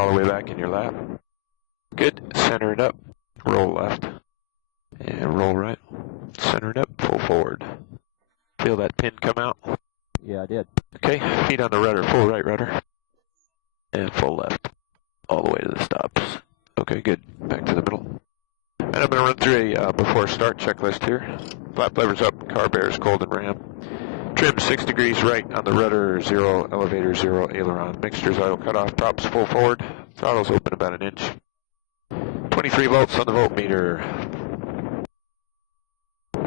all the way back in your lap. Good. Center it up. Roll left. And roll right. Center it up. Full forward. Feel that pin come out? Yeah, I did. Okay. Feet on the rudder. Full right rudder. And full left. All the way to the stops. Okay, good. Back to the middle. And I'm going to run through a before start checklist here. Flap levers up. Car bears cold and ram. Trim 6 degrees right on the rudder, 0, elevator 0, aileron. Mixtures idle cutoff, props full forward, throttle's open about an inch. 23 volts on the voltmeter.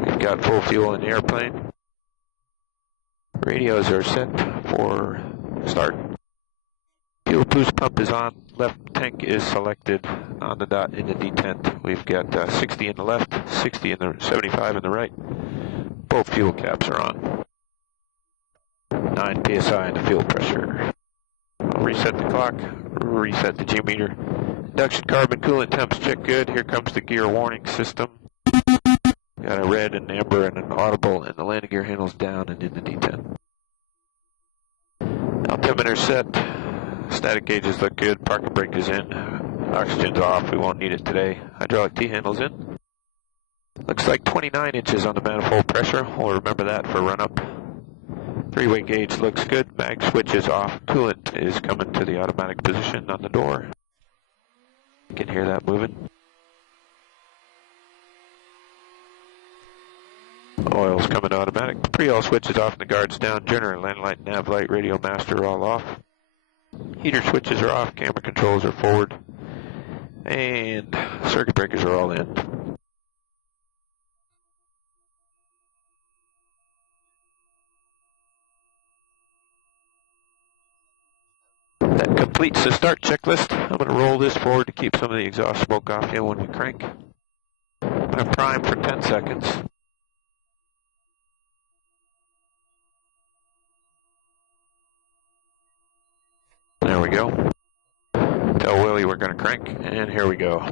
We've got full fuel in the airplane. Radios are set for start. Fuel boost pump is on, left tank is selected on the dot in the detent. We've got 60 in the left, 60 in the 75 in the right. Both fuel caps are on. 9 psi in the fuel pressure. I'll reset the clock, reset the G-meter. Induction carbon coolant temps check good. Here comes the gear warning system. Got a red, an amber, and an audible, and the landing gear handle's down and in the detent. Altimeter set. Static gauges look good. Parking brake is in. Oxygen's off. We won't need it today. Hydraulic T-handle's in. Looks like 29 inches on the manifold pressure. We'll remember that for run-up. Three-way gauge looks good. Mag switch is off. Coolant is coming to the automatic position on the door. You can hear that moving. Oil's coming to automatic. Pre-oil switch is off and the guard's down. Generator, land light, nav light, radio master all off. Heater switches are off. Camera controls are forward. And circuit breakers are all in. That completes the start checklist. I'm going to roll this forward to keep some of the exhaust smoke off here when we crank. I'm going to prime for 10 seconds. There we go. Tell Willie we're going to crank, and here we go.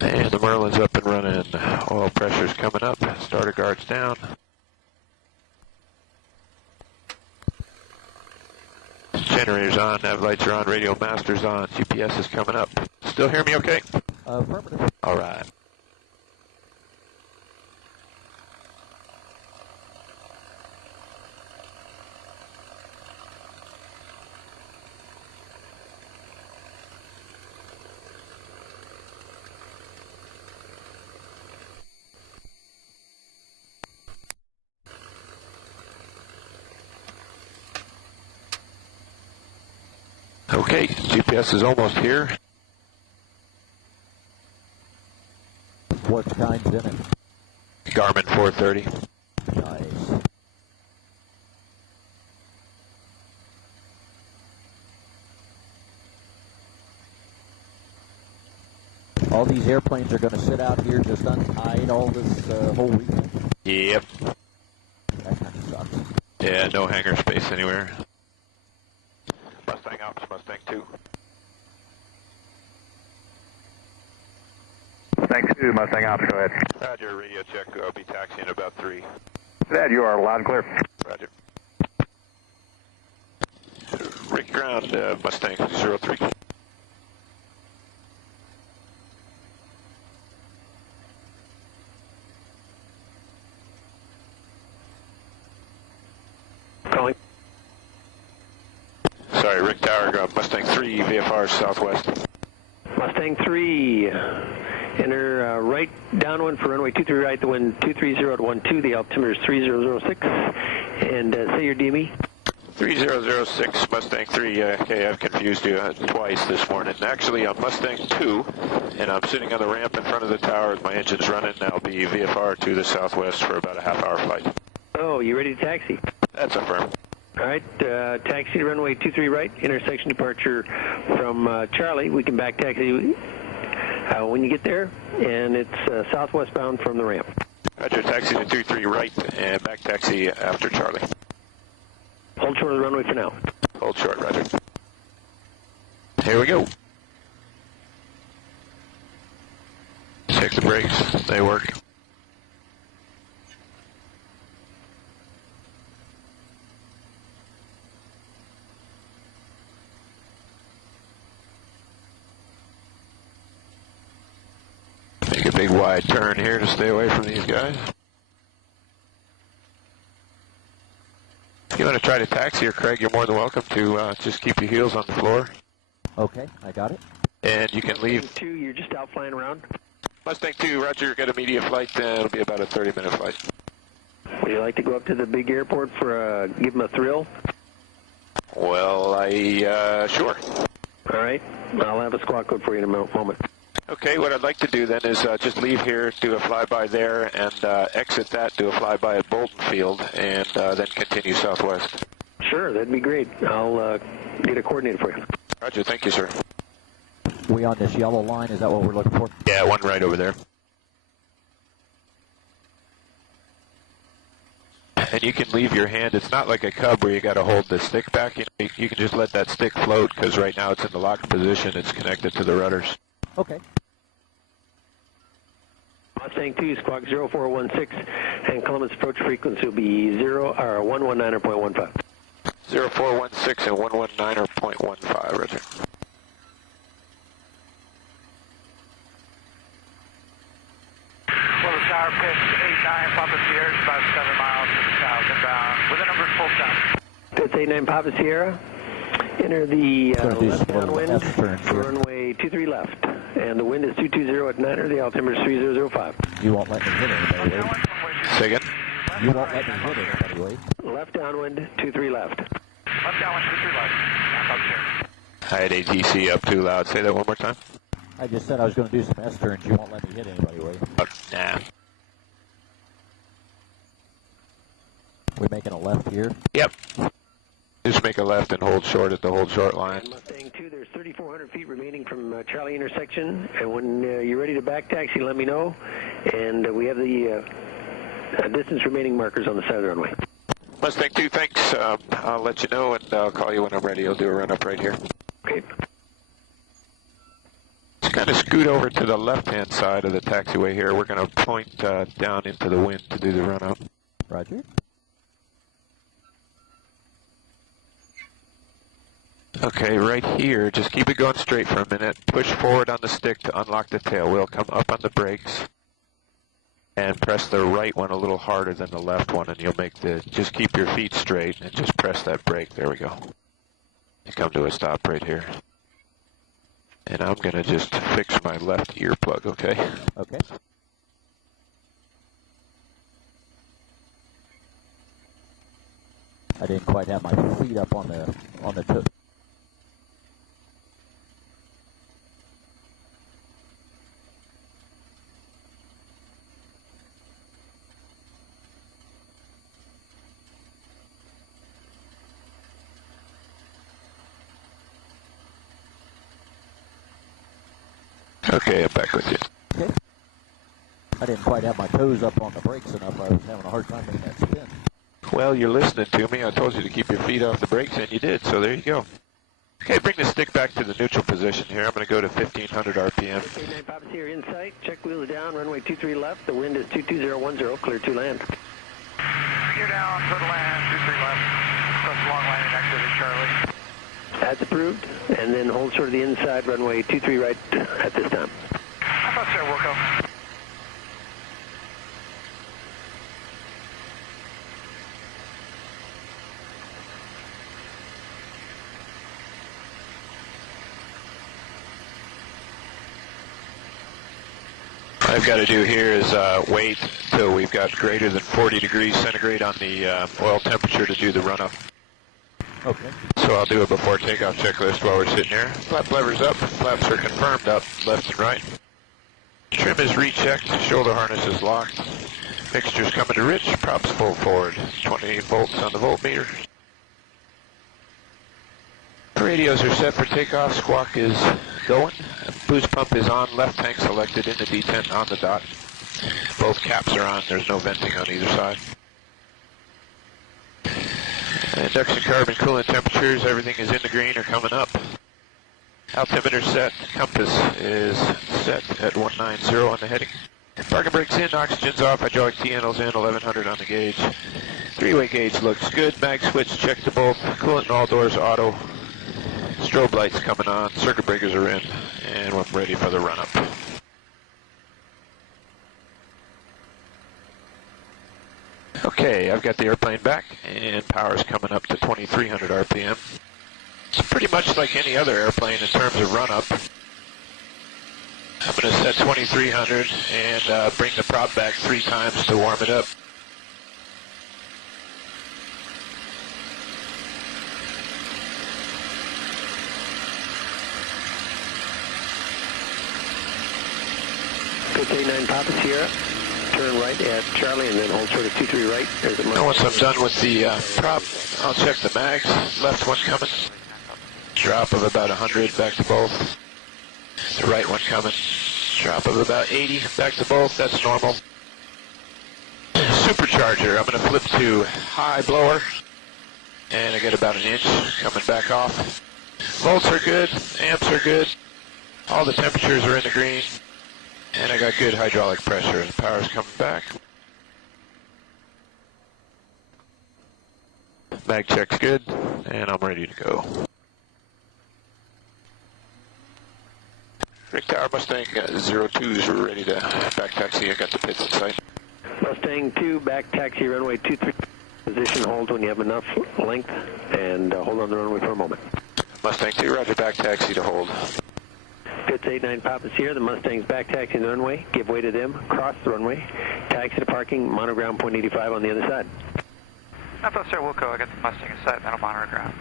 And the Merlin's up and running. Oil pressure's coming up. Starter guard's down. Generator's on. Nav lights are on. Radio master's on. GPS is coming up. Still hear me okay? Affirmative. All right. Okay, GPS is almost here. What time's in it? Garmin 430. Nice. All these airplanes are going to sit out here just untied all this whole weekend? Yep. That kind of sucks. Yeah, no hangar space anywhere. Mustang Ops, Mustang 2. Mustang 2, Mustang Ops, go ahead. Roger, radio check. I'll be taxiing about 3. Dad, you are loud and clear. Roger. Rick ground, Mustang 03. Calling. Sorry, Rick Tower, Mustang 3, VFR Southwest. Mustang 3, enter right downwind for runway 23 right, the wind 230 to 12, the altimeter is 3006, and say your DME. 3006, Mustang 3, okay, I've confused you twice this morning. Actually, I'm Mustang 2, and I'm sitting on the ramp in front of the tower with my engines running. I'll be VFR to the southwest for about a half-hour flight. Oh, you ready to taxi? That's affirmed. All right, taxi to runway 23 right, intersection departure from Charlie. We can back taxi when you get there, and it's southwest bound from the ramp. Roger, taxi to 23 right, and back taxi after Charlie. Hold short of the runway for now. Hold short, roger. Here we go. Check the brakes, they work. Make a big wide turn here to stay away from these guys. If you want to try to taxi here, Craig, you're more than welcome to just keep your heels on the floor. Okay, I got it. And you can leave. Mustang 2, you're just out flying around? Mustang 2, roger, got immediate flight. It'll be about a 30-minute flight. Would you like to go up to the big airport for give them a thrill? Well, sure. All right, I'll have a squawk code for you in a moment. Okay, what I'd like to do then is just leave here, do a flyby there, and exit that, do a flyby at Bolton Field, and then continue southwest. Sure, that'd be great. I'll get it coordinated for you. Roger, thank you, sir. We on this yellow line, is that what we're looking for? Yeah, one right over there. And you can leave your hand. It's not like a Cub where you got to hold the stick back. You can just let that stick float because right now it's in the locked position. It's connected to the rudders. Okay. Mustang 2, squawk 0416, and Columbus approach frequency will be 119.15. 0416 and 119.15, roger. Well, the tower pitch 89 Papa Sierra is about 7 miles to the south inbound with a number full stop. Pitch 89 Papa Sierra. Enter the left downwind for runway 23 left. And the wind is 220 at 9, or the altimeter is 3005. You won't let me hit anybody, will you? Say again? You won't let me hit anybody, will you? Left downwind, 23 left. Left downwind, 23 left. Up here. I had ATC up too loud. Say that one more time. I just said I was going to do some S-turns. You won't let me hit anybody, will you? Nah. We making a left here? Yep. Just make a left and hold short at the hold short line. Mustang 2, there's 3,400 feet remaining from Charlie intersection. And when you're ready to back taxi, let me know. And we have the distance remaining markers on the side of the runway. Mustang 2, thanks. I'll let you know, and I'll call you when I'm ready. I'll do a run-up right here. Okay. Just kind of scoot over to the left-hand side of the taxiway here. We're going to point down into the wind to do the run-up. Roger. Okay, right here, just keep it going straight for a minute. Push forward on the stick to unlock the tail wheel. Come up on the brakes and press the right one a little harder than the left one, and you'll make just keep your feet straight and just press that brake. There we go. You come to a stop right here. And I'm going to just fix my left earplug, okay? Okay. I didn't quite have my feet up on the toe. Okay, I'm back with you. Okay. I didn't quite have my toes up on the brakes enough. I was having a hard time making that spin. Well, you're listening to me. I told you to keep your feet off the brakes, and you did, so there you go. Okay, bring the stick back to the neutral position here. I'm going to go to 1,500 RPM. Okay, 9 Papa Sierra in sight. Check wheels down, runway 23 left. The wind is 22010, clear to land. Gear down, for the land, 23 left. Cross the long landing next to the Charlie. That's approved. And then hold short of the inside, runway 23 right at this time. How about Sarah Wilco? I've got to do here is wait till we've got greater than 40 degrees centigrade on the oil temperature to do the run-up. Okay. So I'll do a before takeoff checklist while we're sitting here. Flap levers up, flaps are confirmed up, left and right. Trim is rechecked, shoulder harness is locked. Mixture's coming to rich, props full forward. 28 volts on the voltmeter. Radios are set for takeoff, squawk is going. Boost pump is on, left tank selected in the detent on the dot. Both caps are on, there's no venting on either side. Induction carbon coolant temperatures, everything is in the green or coming up. Altimeter set. Compass is set at 190 on the heading. Parking brakes in, oxygen's off, hydraulic T-handles in, 1100 on the gauge. Three-way gauge looks good. Mag switch checked to both. Coolant in all doors auto. Strobe lights coming on. Circuit breakers are in. And we're ready for the run-up. Okay, I've got the airplane back, and power's coming up to 2300 RPM. It's pretty much like any other airplane in terms of run-up. I'm going to set 2300 and bring the prop back 3 times to warm it up. Pitch 89 Papa Sierra. Turn right at Charlie and then hold short at 23 right. There's a Now once I'm done with the prop, I'll check the mags. Left one coming. Drop of about 100 back to both. The right one coming. Drop of about 80 back to both. That's normal. Supercharger. I'm going to flip to high blower. And I get about an inch coming back off. Volts are good. Amps are good. All the temperatures are in the green. And I got good hydraulic pressure. The power's coming back. Mag check's good. And I'm ready to go. Rick Tower, Mustang 02s, we're ready to back taxi. I got the pits in sight. Mustang 2, back taxi, runway 23. Position, hold when you have enough length, and hold on the runway for a moment. Mustang 2, roger, back taxi to hold. Pitch 89 Papa's here. The Mustang's back taxiing the runway. Give way to them. Cross the runway. Taxi to parking. Monitor ground point 85 on the other side. Alpha Sir Wilco, I got the Mustang in sight, then I'll monitor ground.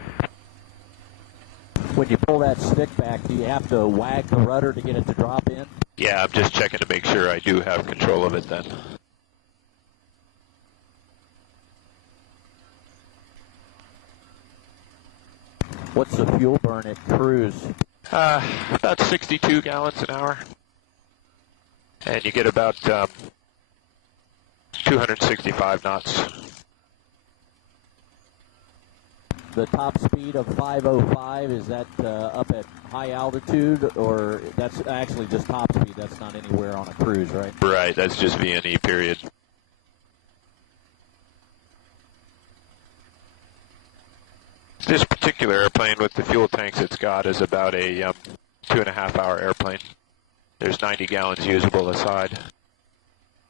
When you pull that stick back, do you have to wag the rudder to get it to drop in? Yeah, I'm just checking to make sure I do have control of it then. What's the fuel burn at cruise? About 62 gallons an hour. And you get about 265 knots. The top speed of 505, is that up at high altitude, or that's actually just top speed? That's not anywhere on a cruise, right? Right, that's just VNE, period. This particular airplane with the fuel tanks it's got is about a 2.5 hour airplane. There's 90 gallons usable aside.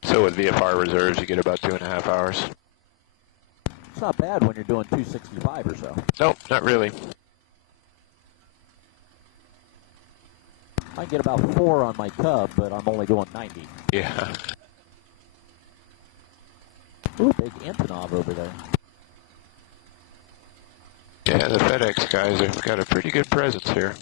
So with VFR reserves, you get about 2.5 hours. It's not bad when you're doing 265 or so. Nope, not really. I get about 4 on my Cub, but I'm only going 90. Yeah. Ooh, big Antonov over there. Yeah, the FedEx guys have got a pretty good presence here.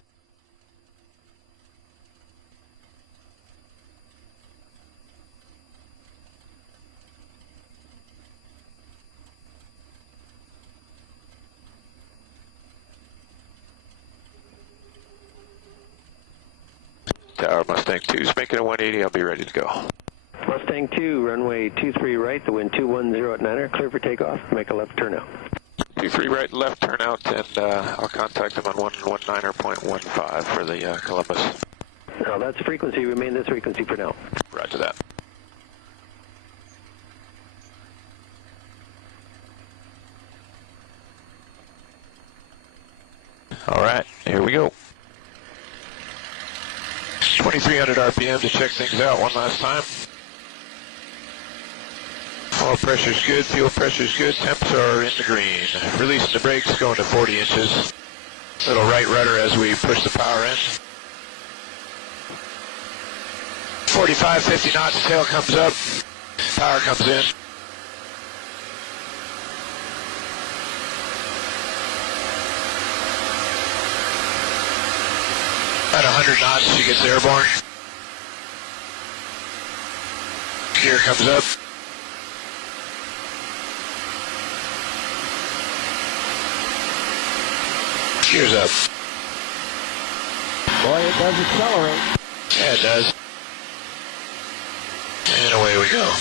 Tower Mustang 2's making a 180. I'll be ready to go. Mustang 2, runway 23 right, the wind 210 at 9er, clear for takeoff, make a left turn out. 23 right, left turn out, and I'll contact them on 119.15 for the Columbus. Now that's the frequency, remain this frequency for now. Roger that. All right, here we go. 2300 RPM to check things out one last time. Oil pressure's good, fuel pressure's good, temps are in the green. Releasing the brakes, going to 40 inches. Little right rudder as we push the power in. 45, 50 knots, tail comes up, power comes in. At 100 knots, she gets airborne. Gear comes up. Gears up. Boy, it does accelerate. Yeah, it does. And away we go.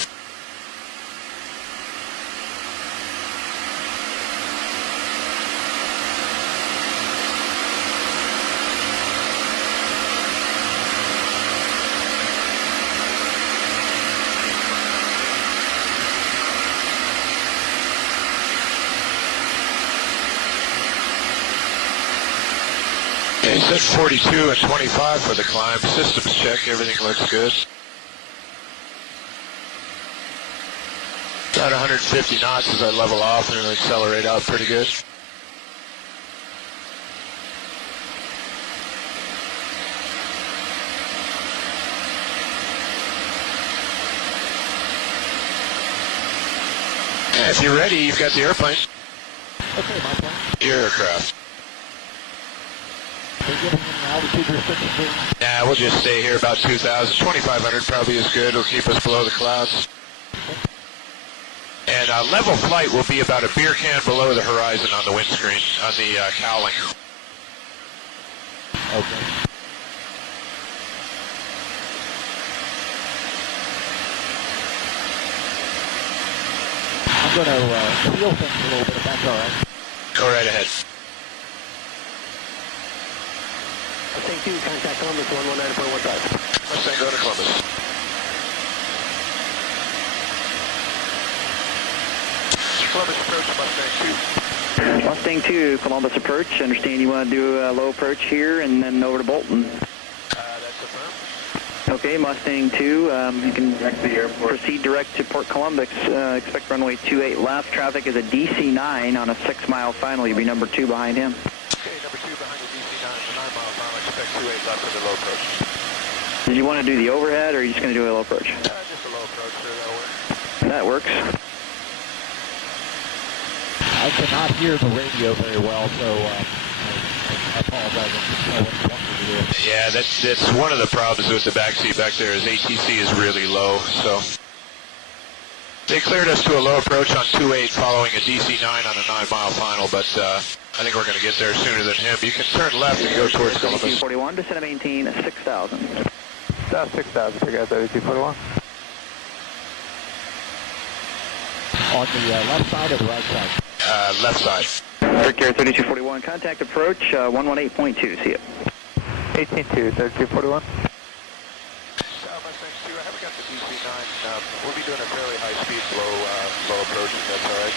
Okay, set 42 and 25 for the climb. Systems check, everything looks good. About 150 knots as I level off and accelerate out pretty good. If you're ready, you've got the airplane. Okay, my plane. Your aircraft. Are you giving an altitude restriction here? Nah, we'll just stay here about 2,000. 2,500 probably is good. It'll keep us below the clouds. And level flight will be about a beer can below the horizon on the windscreen, on the cowling. Okay. I'm going to feel things a little bit, if that's all right. Go right ahead. Mustang 2, contact Columbus 119.15. Mustang, go to Columbus. Columbus approach, Mustang 2. Mustang 2, Columbus approach. Understand you want to do a low approach here and then over to Bolton. That's affirmed. Okay, Mustang 2, you can proceed direct to Port Columbus. Expect runway 28 left. Traffic is a DC-9 on a 6-mile final. You'll be number 2 behind him. Okay, number 2 behind the DC-9, the 9-mile final. Expect 28 left for the low approach. Did you want to do the overhead or are you just going to do a low approach? Just a low approach, sir. That'll work. That works. I cannot hear the radio very well, so I apologize. I don't know what you want me to do. Yeah, that's one of the problems with the backseat back there is ATC is really low, so. They cleared us to a low approach on 28 following a DC-9 on a 9-mile final, but I think we're going to get there sooner than him. You can turn left and go towards Columbus. 3241, descend and maintain 6,000. South 6,000, figure out 3241. On the left side or the right side? Left side. Rick Air 3241, contact approach 118.2, see you. 18-2, 3241. South Mustang 2, I haven't got the DC-9. We'll be doing a fairly high speed, low approach, if that's all right.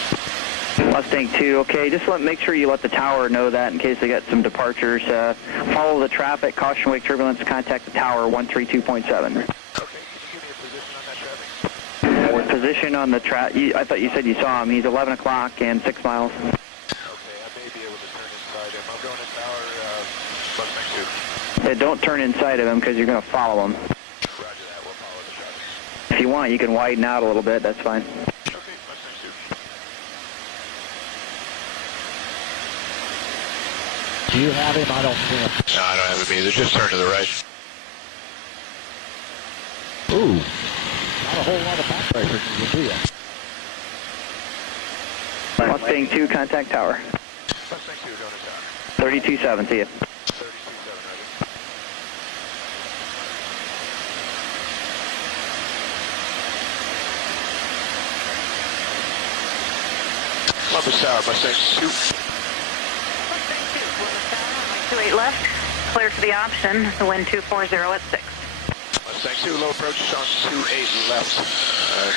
Mustang 2, okay, just make sure you let the tower know that in case they got some departures. Follow the traffic, caution wake turbulence, contact the tower 132.7. Okay, can you give me a position on that traffic? Position on the I thought you said you saw him. He's 11 o'clock and 6 miles. Okay, I may be able to turn inside him. I'm going in tower, Mustang 2. Yeah, don't turn inside of him because you're going to follow him. Roger that, we'll follow the traffic. If you want, you can widen out a little bit. That's fine. Okay, Mustang 2. Do you have him? I don't see him. No, I don't have him either. Just turn to the right. Ooh, not a whole lot of back pressure, do you? Mustang 2, contact tower. Mustang 2, going to tower. 32.7, see you. 32.7, ready. Columbus Tower, Mustang 2. Mustang 2, Columbus Tower, runway 28 left. Clear for the option, the wind 240 at 6. Mustang 2, low approach on 28 left.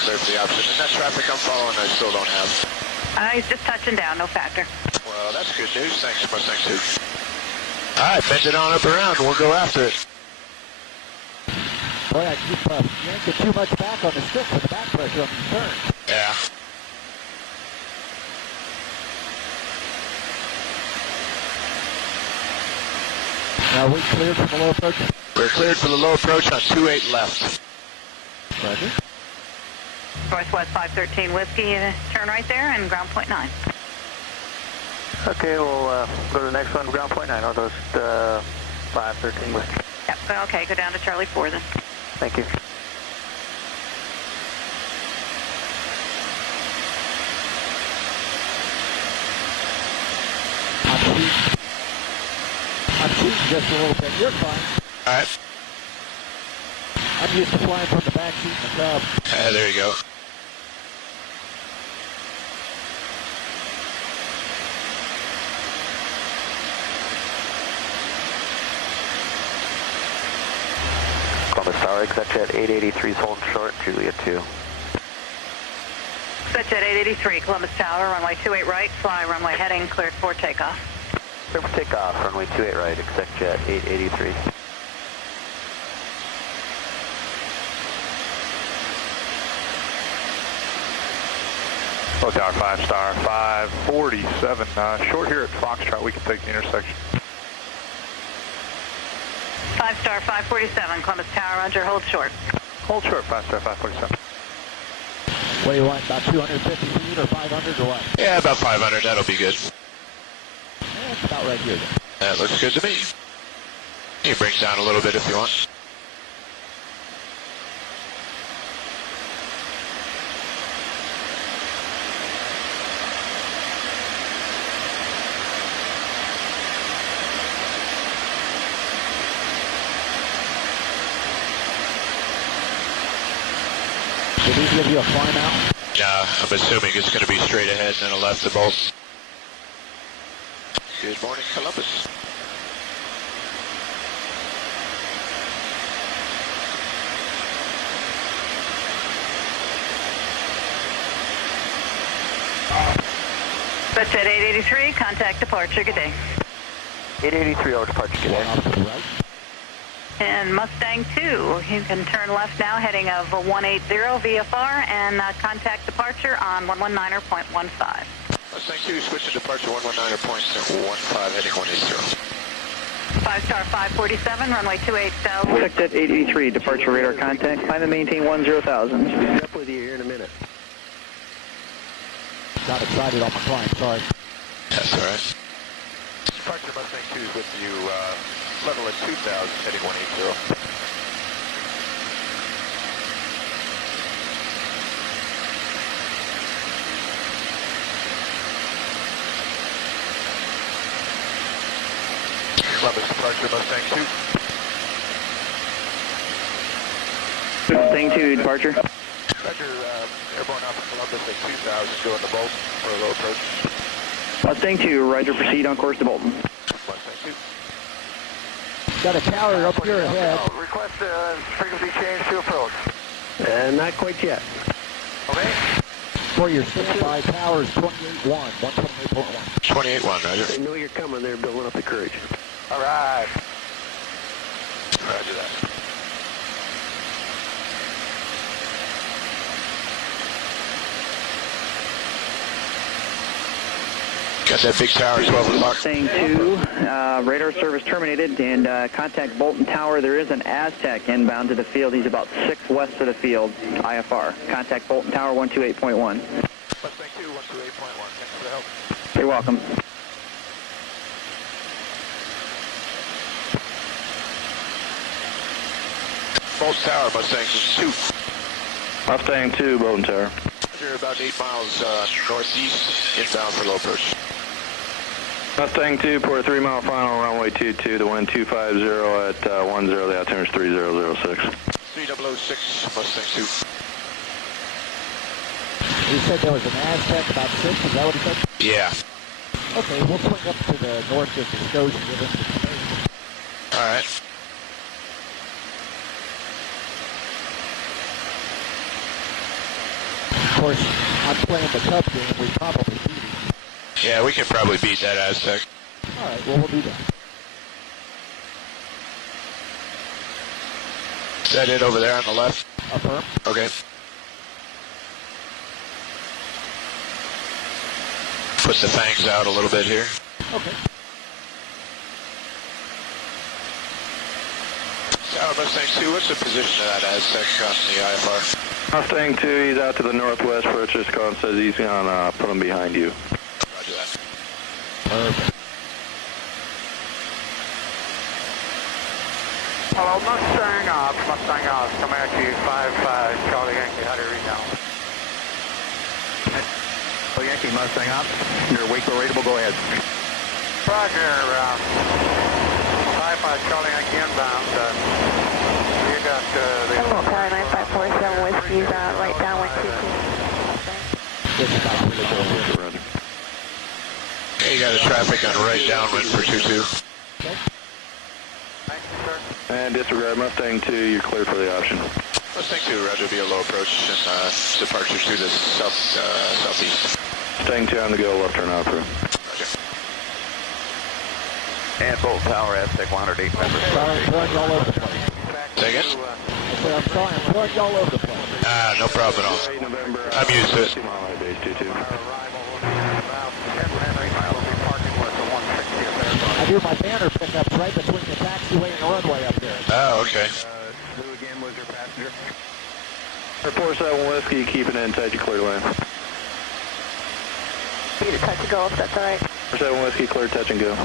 Clear for the option. And that traffic I'm following, I still don't have. He's just touching down, no factor. Well, that's good news. Thanks, Mustang 2. All right, bend it on up around, and we'll go after it. Boy, I keep yanking too much back on the stick for the back pressure on the turn. Yeah. Now we cleared from the low approach. We're cleared for the low approach on 28 left. Roger. Northwest 513 Whiskey, turn right there and ground point 9. Okay, we'll go to the next one, ground point 9, Northwest 513 Whiskey. Yep, okay, go down to Charlie 4 then. Thank you. I'm cheating just a little bit. You're fine. All right. I'm used to flying from the back seat in the Cub. There you go. Columbus Tower, ExactJet 883 is holding short, Juliet 2. ExactJet 883, Columbus Tower, runway 28 right, fly runway heading, cleared for takeoff. Clear for takeoff, runway 28 right, expect jet 883. Low tower 5 star, 547. Short here at Foxtrot, we can take the intersection. 5 star 547, Columbus Tower, roger, hold short. Hold short, 5 star 547. What do you want, about 250 feet or 500 or what? Yeah, about 500, that'll be good. Yeah, it's about right here then. That looks good to me. You can bring it down a little bit if you want. Did he give you a fly out? Nah, I'm assuming it's going to be straight ahead and then a left to bolt. Good morning, Columbus. That's at 883, contact departure, good day. 883 over departure, good day. Off to the right. And Mustang 2, you can turn left now, heading of 180 VFR, and contact departure on 119.15. Mustang 2, switching departure 119.15, heading 180. 5 star 547, runway 28 south. Check jet 883, departure radar contact, climb and maintain 10,000. Be up with you here in a minute. Got excited on my climb, sorry. That's all right. Departure Mustang 2 is with you, level at 2,000, heading 180. Columbus departure Mustang 2. Mustang 2, departure. Roger, airborne off of Columbus at 2,000, going to Bolton for a low approach. Mustang 2, roger, proceed on course to Bolton. Mustang 2. Got a tower up here ahead. Request frequency change to approach. Not quite yet. Okay. For your standby, tower is 28.1, 128.1. 28-1, Roger. They know you're coming. They're building up the courage. All right. Roger that. Got that big tower, 12 o'clock. Mustang 2, radar service terminated, and contact Bolton Tower. There is an Aztec inbound to the field. He's about 6 west of the field, IFR. Contact Bolton Tower 128.1. Mustang 2, 128.1. Thanks for the help. You're welcome. Bolt Tower, Mustang 2. Mustang 2, Bolton Tower. You're about 8 miles northeast, inbound for low approach. Mustang 2, port 3 mile final, runway 22, the wind 250 at 10, the altimeter is 3006. 3006, Mustang 2. He said there was an Aztec about 6, is that what he said? Yeah. Okay, we'll swing up to the north of the Scotia and get into the space. All right. Of course, I'm playing the Cub game, we probably beat him. Yeah, we can probably beat that Aztec. All right, well, we'll do that. Is that it over there on the left? Affirm. Okay. Put the fangs out a little bit here. Okay. Tower Mustang 2, what's the position of that Aztec on the IFR? Mustang 2, he's out to the northwest. Purchase call says he's going to put him behind you. Roger that. Perfect. Hello, Mustang off, coming at you, 5 Charlie Yankee, how do you read now? Charlie Yankee, Mustang up. Your wake rateable, go ahead. Roger, 5 Charlie Yankee inbound, you got the... Hello, Tower 9547, Whiskey's right downwind 22. Okay, you got a traffic on right downwind for 22. Okay. And disregard Mustang 2, you're clear for the option. Mustang 2, Roger, be a low approach and departure to the southeast. Mustang 2 on the go, left turn out approved. Roger. And Bolton Tower, Aztec 108 members. Sorry, I'm throwing you all over the place. Say again? I'm sorry, I'm throwing you all over the place. No problem at all. I'm used to it. I do my banner pickups right between the taxiway and the runway up there. Oh, okay. Who again was your passenger? 47 Whiskey, keeping it inside, you clear to land. You to touch and go if that's all right. 47 Whiskey, clear, touch and go.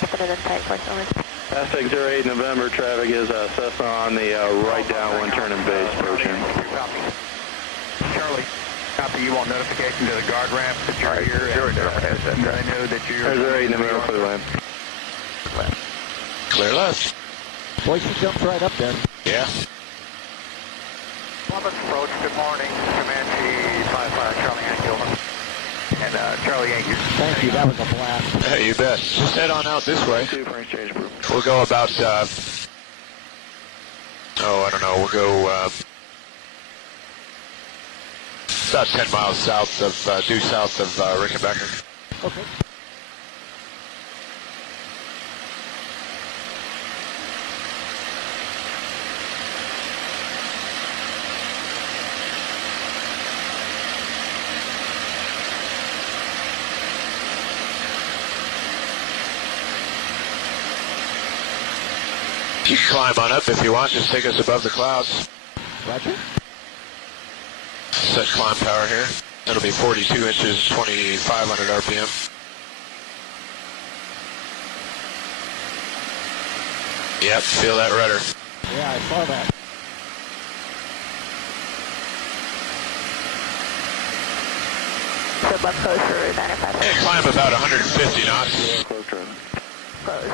Keeping it in tight for some reason. Aztec 08 November, traffic is Cessna on the right downwind turn and base approaching. Charlie, copy. You want notification to the guard ramp that you're here? Sure, I know that you're... There's 08 November, clear land. Clear left. Boy, she jumps right up there. Yeah. Plymouth approach, good morning. Comanche 55 Charlie Yankee. And Charlie Yankee. Thank you, that was a blast. Hey, you bet. Just head on out this way. We'll go about, I don't know, we'll go about 10 miles south of, due south of Rickenbacker. Okay. You can climb on up if you want, just take us above the clouds. Roger. Set climb power here. That'll be 42 inches, 2,500 RPM. Yep, feel that rudder. Yeah, I saw that. So bump close for 95. Yeah, climb about 150 knots. Close.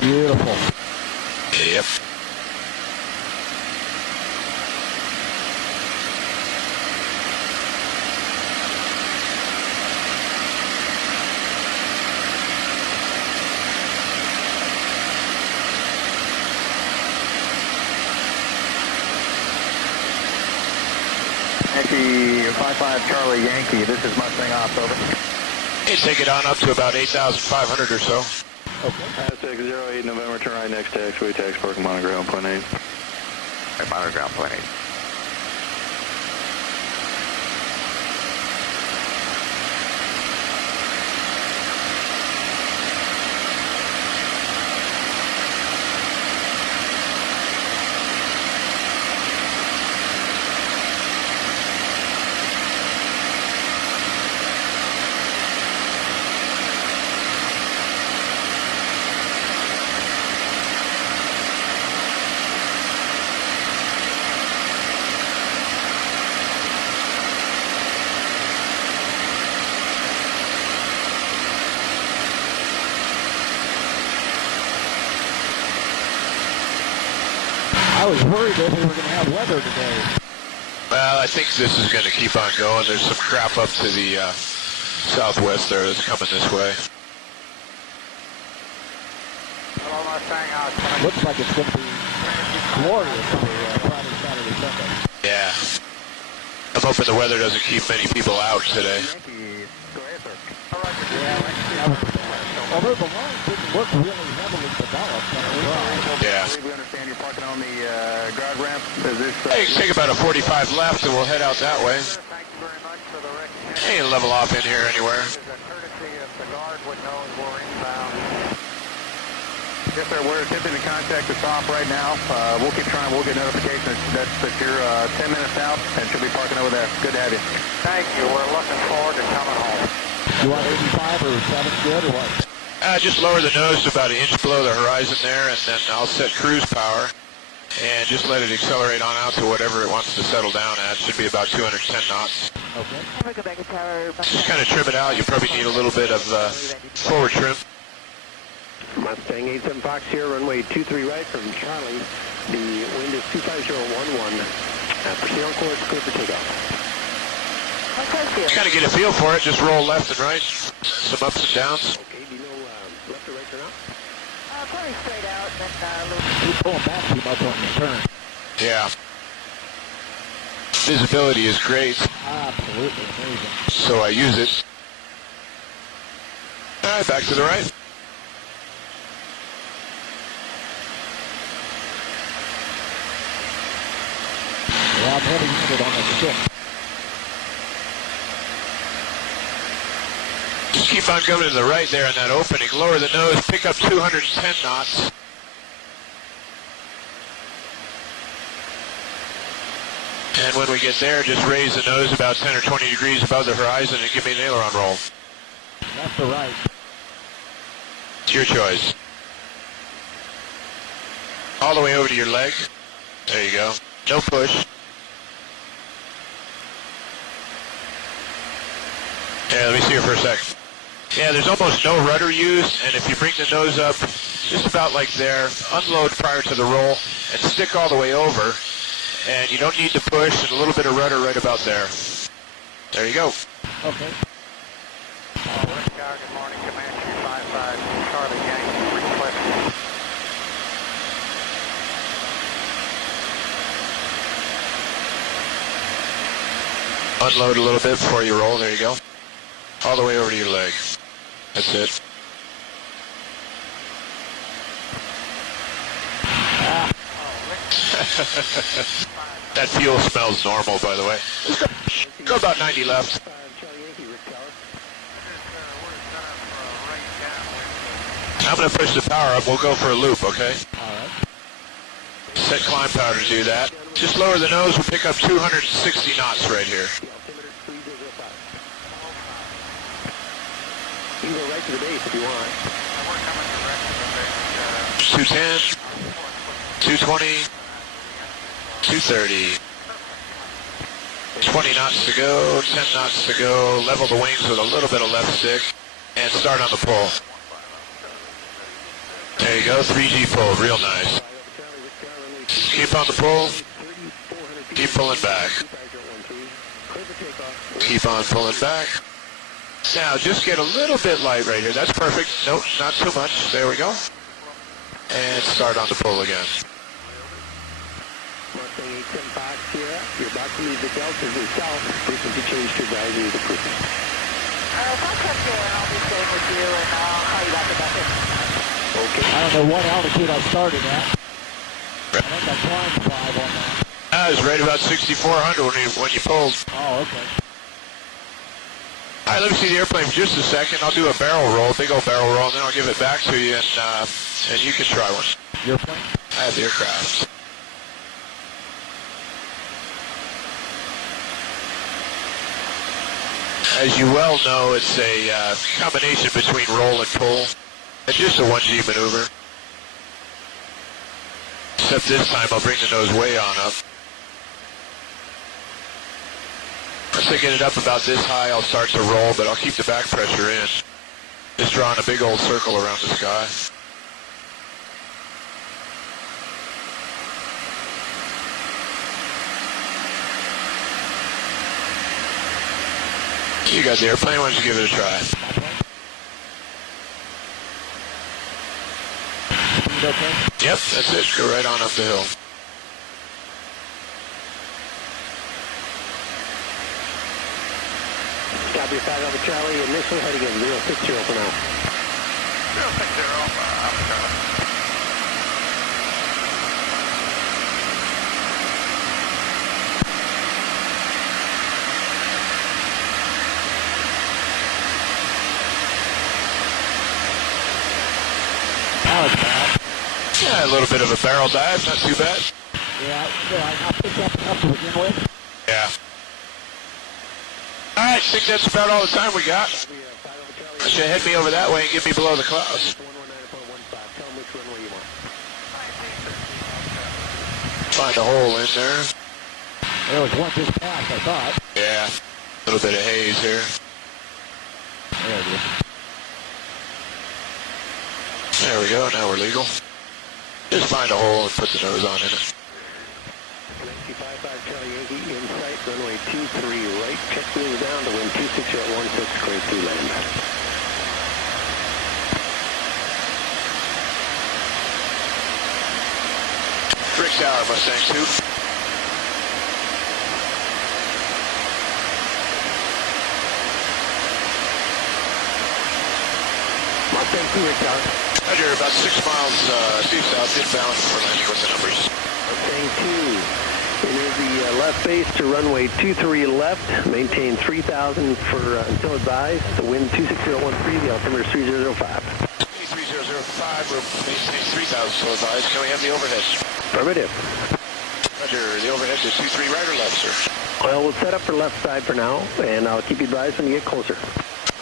Beautiful. Yep. Yankee 55 Charlie Yankee, this is Mustang off, over. You take it on up to about 8,500 or so. Okay. Aztec 08 November, turn right next taxiway, tax park, monoground, point 8. Monoground, point 8. I was worried that we were going to have weather today. Well, I think this is going to keep on going. There's some crap up to the southwest there that's coming this way. Hello, Mustang, Looks like it's going to be glorious for Friday, Saturday, Sunday. Yeah. I'm hoping the weather doesn't keep many people out today. Although the line didn't look really heavily developed on the ride. Yeah. We understand you're parking on the guard ramp. Is this, Hey, you can take about a 45 left and we'll head out that way. Thank you very much for the recognition. Ain't level off in here anywhere. It's a courtesy if the guard would know we're inbound. Yes, sir. We're attempting to contact the stop right now. We'll keep trying. We'll get notification that you're 10 minutes out and should be parking over there. Good to have you. Thank you. We're looking forward to coming home. You want 85 or 7 good or what? Just lower the nose to about an inch below the horizon there, and then I'll set cruise power, and just let it accelerate on out to whatever it wants to settle down at. It should be about 210 knots. Okay. I'm going to go back to tower. Just kind of trim it out. You probably need a little bit of forward trim. Mustang 87 Fox here, runway 23 right from Charlie. The wind is 25011. Proceed on course, clear for takeoff. Okay, Kind of get a feel for it. Just roll left and right. Some ups and downs. Okay, do you know left or right turn out? probably straight out, then a little. You're pulling back too much on your turn. Yeah. Visibility is great, Absolutely amazing. so I use it. All right, back to the right. Yeah, I'm heavy-handed on the stick. Just keep on going to the right there in that opening. Lower the nose, pick up 210 knots. And when we get there, just raise the nose about 10 or 20 degrees above the horizon and give me an aileron roll. Left or right? It's your choice. All the way over to your leg. There you go. No push. Yeah, let me see her for a sec. Yeah, there's almost no rudder used, and if you bring the nose up just about like there, unload prior to the roll, and stick all the way over, and you don't need to push, and a little bit of rudder right about there. There you go. Okay. West Tower, good morning, Comanche 55, Charlie Yankee, request. Unload a little bit before you roll, there you go. All the way over to your leg. That's it. That fuel smells normal, by the way. Go about 90 left. I'm going to push the power up. We'll go for a loop, okay? All right. Set climb power to do that. Just lower the nose. We'll pick up 260 knots right here. You can go right to the base if you want. 210, 220, 230. 20 knots to go, 10 knots to go. Level the wings with a little bit of left stick. And start on the pull. There you go, 3G pull, real nice. Keep on the pull. Keep pulling back. Keep on pulling back. Now, just get a little bit light right here. That's perfect. Nope, not too much. There we go. And start on the pull again. Mustang 87 Fox here. You're about to leave the Delta to the south. Frequency change to advisory to cruise. If I come here, I'll be staying with you, and I'll call you back about it. Okay. I don't know what altitude I started at. I think I climbed 5 on that. That was right about 6,400 when you pulled. Oh, okay. All right, let me see the airplane for just a second. I'll do a barrel roll, big old barrel roll, and then I'll give it back to you, and you can try one. Your plane? I have the aircraft. As you well know, it's a combination between roll and pull. It's just a 1G maneuver. Except this time I'll bring the nose way on up. Once I get it up about this high, I'll start to roll, but I'll keep the back pressure in. Just drawing a big old circle around the sky. You got the airplane, why don't you give it a try? Speed okay? Yep, that's it. Go right on up the hill. Copy 5 Alpha Charlie, initial heading in 060 for now. 060, Alpha Charlie. Now it's bad. Yeah, a little bit of a barrel dive, not too bad. Yeah, I picked up enough to begin with. Yeah. All right, I think that's about all the time we got. I should head me over that way and get me below the clouds. 119.15. Tell them which runway you want. Find a hole in there. There was one just past, I thought. Yeah, a little bit of haze here. There it is. There we go, now we're legal. Just find a hole and put the nose on in it. 55 Charlie Yankee in sight, runway 23 right, check wheels down to wind 26016, clear through land. Rick Tower, Mustang 2. Mustang 2, Rick Tower. Roger, about 6 miles due south, inbound for landing with the numbers. Mustang 2. Enter the left base to runway 23 left. Maintain 3,000 for until advised. The wind 26013. The altimeter is 3005. 3005. We'll maintain 3,000 until advised. Can we have the overhead? Affirmative. Roger. The overhead is 23 right or left, sir? Well, we'll set up for left side for now, and I'll keep you advised when you get closer.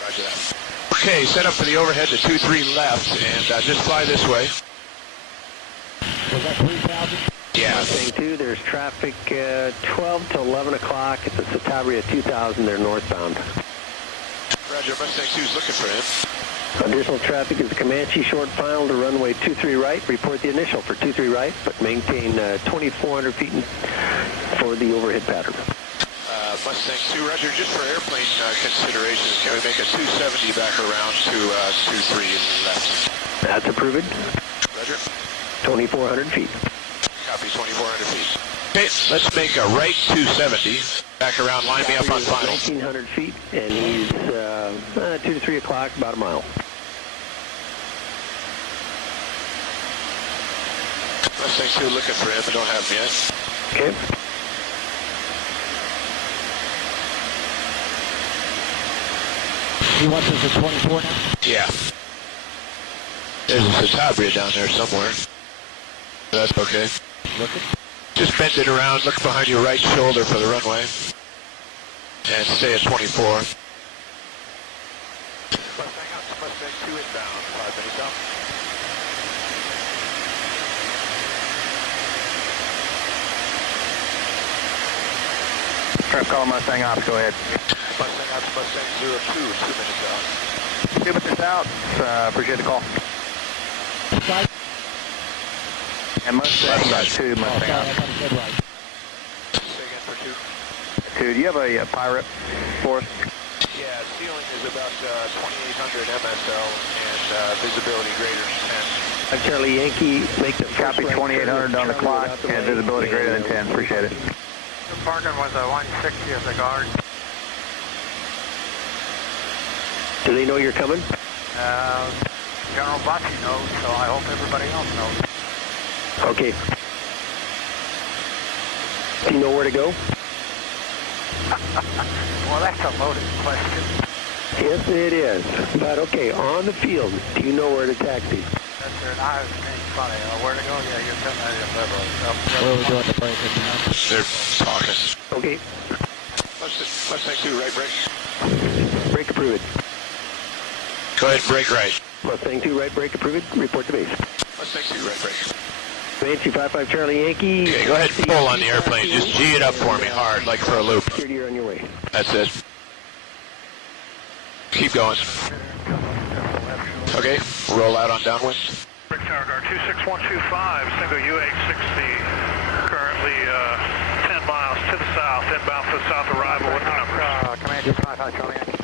Roger that. Okay, set up for the overhead to 23 left, and just fly this way. Was that 3,000? Yeah. Mustang 2, there's traffic 12 to 11 o'clock at the Satabria 2000. They're northbound. Roger, Mustang 2 is looking for him. Additional traffic is the Comanche short final to runway 23 right. Report the initial for 23 right, but maintain 2,400 feet for the overhead pattern. Mustang 2, Roger, just for airplane considerations, can we make a 270 back around to 23 left? That's approved. Roger. 2,400 feet. Copy, 2,400 feet. Okay, let's make a right 270. Back around, line me up on final. 1,900 feet, and he's 2 to 3 o'clock, about a mile. Mustang 2 looking for him, but don't have him yet. Okay. He wants us at 24 now? Yeah. There's a Satabria down there somewhere. That's okay. Looking. Just bend it around, look behind your right shoulder for the runway. And stay at 24. Mustang up, Mustang 2 inbound, 5 minutes out. Trap call Mustang Ops, go ahead. Mustang Ops, Mustang 02, 2 minutes out. 2 minutes out, appreciate the call. Side. And Mustang Left side. 2, Oh, Mustang sorry, I Ops. thought he said right. Say again for 2. 2, do you have a Pirate for us? Yeah, ceiling is about 2,800 MSL and visibility greater than 10. Charlie Yankee, make the first Copy, right 2,800 turn on the with clock Charlie out the and way. visibility greater than 10, appreciate it. Parking was a 160 as a guard. Do they know you're coming? General Bocci knows, so I hope everybody else knows. Okay. Do you know where to go? Well, that's a loaded question. Yes, it is. But okay, on the field, do you know where to taxi? That's it. I was being funny. Where to go? Yeah, you're telling me to Where are we doing the break at now? They're talking. Okay, Mustang 2, right brake. brake approved. Go ahead, brake right. Mustang 2, right brake approved. Report to base. Mustang 2, right brake. Comanche 55 Charlie Yankee. Okay, go ahead and pull on the airplane. Just G it up for me hard, like for a loop. Security, you're on your way. That's it. Keep going. Okay, roll out on downwind. Rick Tower Guard 26125, single U-860, currently 10 miles to the south, inbound for the south arrival with the numbers. Comanche 55 Charlie Yankee.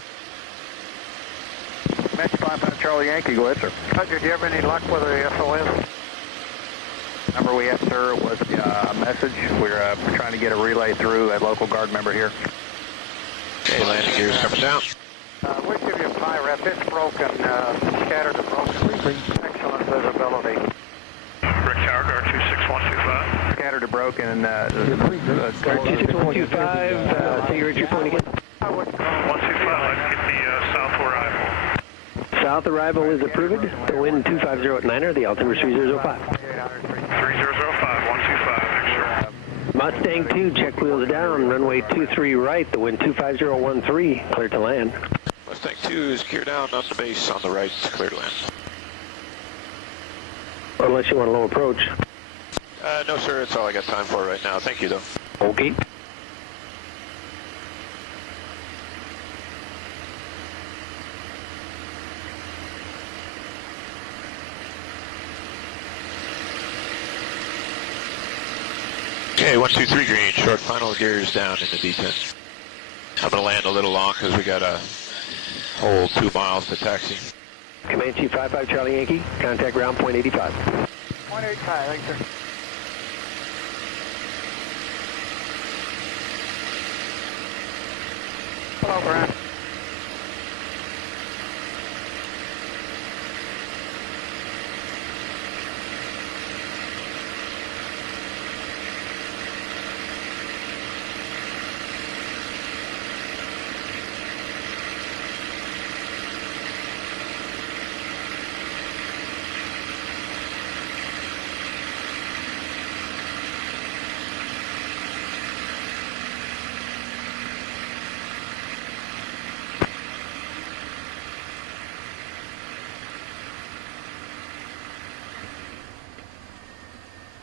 Comanche 55 Charlie Yankee, go ahead, sir. Did you have any luck with the SOS? Number we have, sir, was a message. We're trying to get a relay through a local guard member here. Okay, landing gears coming down. We'll give you a pie rep. It's broken, scattered and broken. Excellent visibility. Rick Tower Guard 26125. Scattered to broken and 26125, say your entry point again. 125, I'd get the south arrival. South arrival is approved. The wind 250 at 9er, the altimeter is 3005. 3005, 125, make sure. Mustang 2, check wheels down, runway 23 right, the wind 25013, clear to land. Mustang 2 is gear down on the base on the right, clear to land. Unless you want a low approach. No, sir, that's all I got time for right now. Thank you, though. Okay. Okay, 123 green, short final gears down in the D10. I'm going to land a little long because we got a whole 2 miles to taxi. Comanche 55 Charlie Yankee, contact ground point 85. 185, thanks, sir. Hello, ground.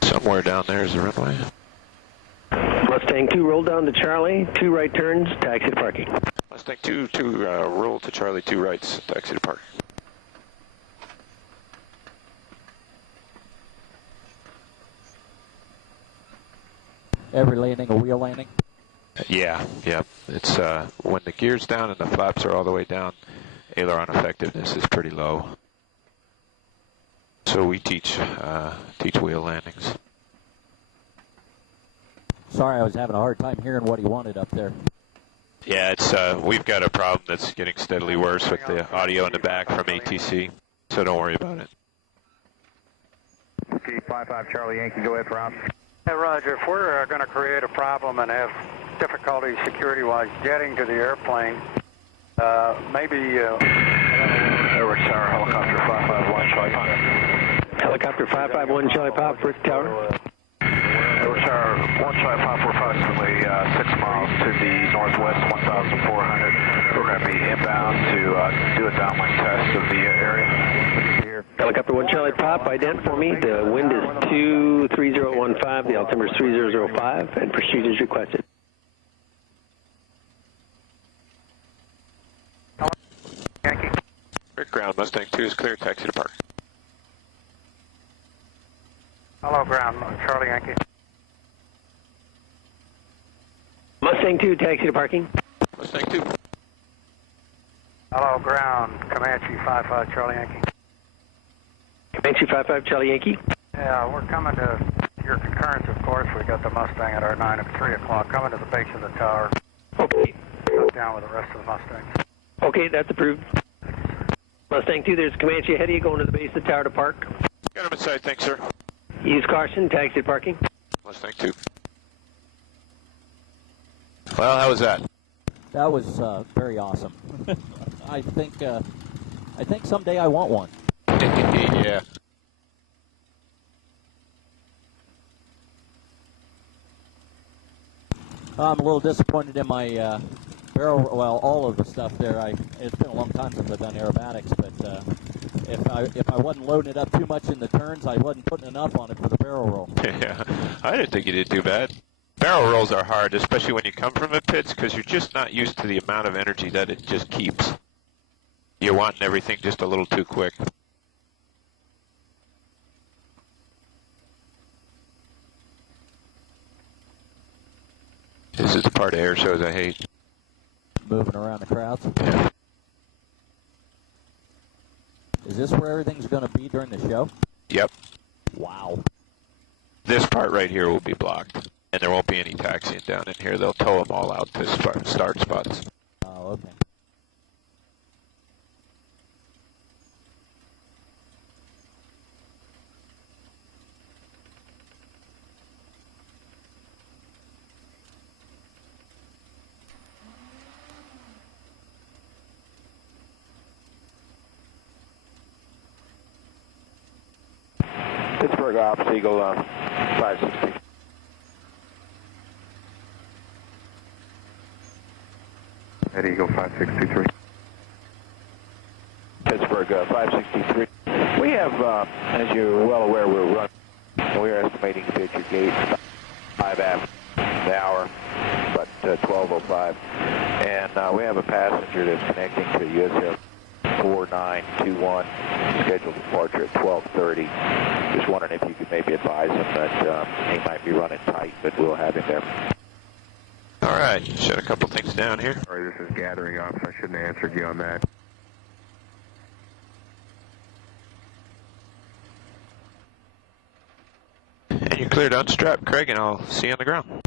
Somewhere down there is the runway. Mustang 2, roll down to Charlie, 2 right turns, taxi to parking. Mustang 2, roll to Charlie, 2 rights, taxi to park. Every landing a wheel landing? Yeah. It's when the gear's down and the flaps are all the way down, aileron effectiveness is pretty low. So we teach wheel landings. Sorry, I was having a hard time hearing what he wanted up there. Yeah, it's we've got a problem that's getting steadily worse with the audio in the back from ATC, so don't worry about it. Okay, 55 Charlie Yankee, go ahead, Rob. Hey, Roger, if we're going to create a problem and have difficulty security-wise getting to the airplane, maybe... Edward Tower, helicopter 551 Charlie Pop. Helicopter 551 Charlie Pop, Brick Tower. Edward Tower 1 Charlie Pop, we're approximately 6 miles to the northwest, 1,400. We're going to be inbound to do a downlink test of the area. Helicopter 1 Charlie Pop, ident for me. The wind is 23015, the altimeter is 3005, and pursuit is requested. Yankee. Brick ground, Mustang 2 is clear, taxi to park. Hello, ground, Charlie Yankee. Mustang 2, taxi to parking. Mustang 2. Hello, ground, Comanche 55 Charlie Yankee. Comanche 55 Charlie Yankee. Yeah, we're coming to your concurrence, of course. We got the Mustang at our 9 at 3 o'clock, coming to the base of the tower. Okay. Down with the rest of the Mustangs. Okay, that's approved. Mustang 2, there's Comanche ahead of you going to the base of the tower to park. Got him inside, thanks, sir. Use caution, taxi to parking. Mustang 2. Well, how was that? That was very awesome. I think someday I want one. Yeah. I'm a little disappointed in my barrel. Well, all of the stuff there. It's been a long time since I've done aerobatics, but if I wasn't loading it up too much in the turns, I wasn't putting enough on it for the barrel roll. Yeah, I didn't think you did too bad. Barrel rolls are hard, especially when you come from the pits, because you're just not used to the amount of energy that it just keeps. You're wanting everything just a little too quick. This is the part of air shows I hate. Moving around the crowds. Yeah. Is this where everything's going to be during the show? Yep. Wow. This part right here will be blocked, and there won't be any taxiing down in here. They'll tow them all out to start spots. Oh, okay. Pittsburgh Ops, Eagle 560. At Eagle 5623. Pittsburgh 563. We have, as you're well aware, we're estimating to hit your gate 5 after the hour, but 12:05. And we have a passenger that's connecting to U.S. Air 4921, scheduled departure at 12:30. Just wondering if you could maybe advise him that he might be running tight, but we'll have him there. All right, shut a couple things down here. Sorry, this is gathering off, so I shouldn't have answered you on that. And you're cleared to unstrap, Craig, and I'll see you on the ground.